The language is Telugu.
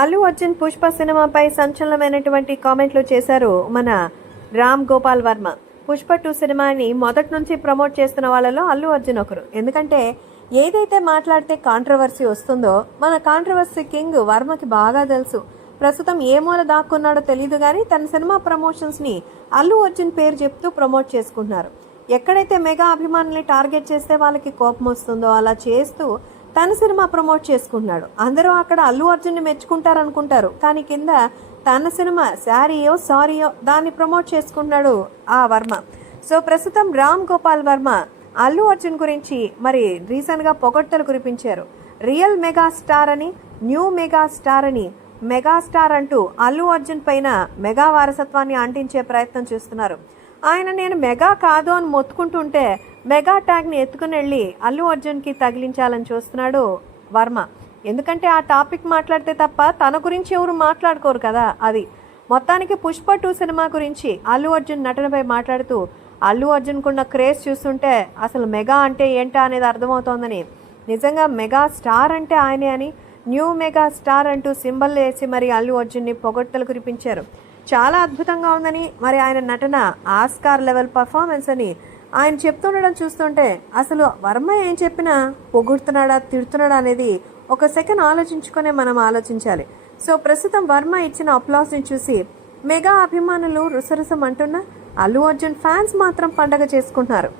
అల్లు అర్జున్ పుష్ప సినిమాపై సంచలనమైనటువంటి కామెంట్లు చేశారు మన రామ్ గోపాల్ వర్మ. పుష్ప టూ సినిమాని మొదటి నుంచి ప్రమోట్ చేస్తున్న వాళ్ళలో అల్లు అర్జున్ ఒకరు. ఎందుకంటే ఏదైతే మాట్లాడితే కాంట్రవర్సీ వస్తుందో మన కాంట్రవర్సీ కింగ్ వర్మకి బాగా తెలుసు. ప్రస్తుతం ఏ మూల దాక్కున్నాడో తెలియదు కానీ తన సినిమా ప్రమోషన్స్ని అల్లు అర్జున్ పేరు చెప్తూ ప్రమోట్ చేసుకుంటున్నారు. ఎక్కడైతే మెగా అభిమానుల్ని టార్గెట్ చేస్తే వాళ్ళకి కోపం వస్తుందో అలా చేస్తూ తన సినిమా ప్రమోట్ చేసుకుంటున్నాడు. అందరూ అక్కడ అల్లు అర్జున్ని మెచ్చుకుంటారు అనుకుంటారు కానీ కింద తన సినిమా శారీయో సారీయో దాన్ని ప్రమోట్ చేసుకుంటున్నాడు ఆ వర్మ. సో ప్రస్తుతం రామ్ గోపాల్ వర్మ అల్లు అర్జున్ గురించి మరి రీసెంట్గా పొగడ్తలు కురిపించారు. రియల్ మెగా స్టార్ అని న్యూ మెగా స్టార్ అని మెగాస్టార్ అంటూ అల్లు అర్జున్ పైన మెగా వారసత్వాన్ని అంటించే ప్రయత్నం చేస్తున్నారు. ఆయన నేను మెగా కాదు అని మొత్తుకుంటుంటే మెగా ట్యాగ్ని ఎత్తుకుని వెళ్ళి అల్లు అర్జున్కి తగిలించాలని చూస్తున్నాడు వర్మ. ఎందుకంటే ఆ టాపిక్ మాట్లాడితే తప్ప తన గురించి ఎవరు మాట్లాడుకోరు కదా అది. మొత్తానికి పుష్ప టూ సినిమా గురించి అల్లు అర్జున్ నటనపై మాట్లాడుతూ అల్లు అర్జున్కున్న క్రేజ్ చూస్తుంటే అసలు మెగా అంటే ఏంటా అనేది అర్థమవుతోందని. నిజంగా మెగా స్టార్ అంటే ఆయనే అని న్యూ మెగా స్టార్ అంటూ సింబల్ వేసి మరి అల్లు అర్జున్ని పొగడ్తలు కురిపించారు. చాలా అద్భుతంగా ఉందని మరి ఆయన నటన ఆస్కార్ లెవెల్ పర్ఫార్మెన్స్ అని ఆయన చెప్తుండడం చూస్తుంటే అసలు వర్మ ఏం చెప్పినా పొగుడుతున్నాడా తిడుతున్నాడా అనేది ఒక సెకండ్ ఆలోచించుకునే మనం ఆలోచించాలి. సో ప్రస్తుతం వర్మ ఇచ్చిన అప్లాస్ని చూసి మెగా అభిమానులు రుసరుసం అంటున్న అల్లు అర్జున్ ఫ్యాన్స్ మాత్రం పండగ చేసుకుంటున్నారు.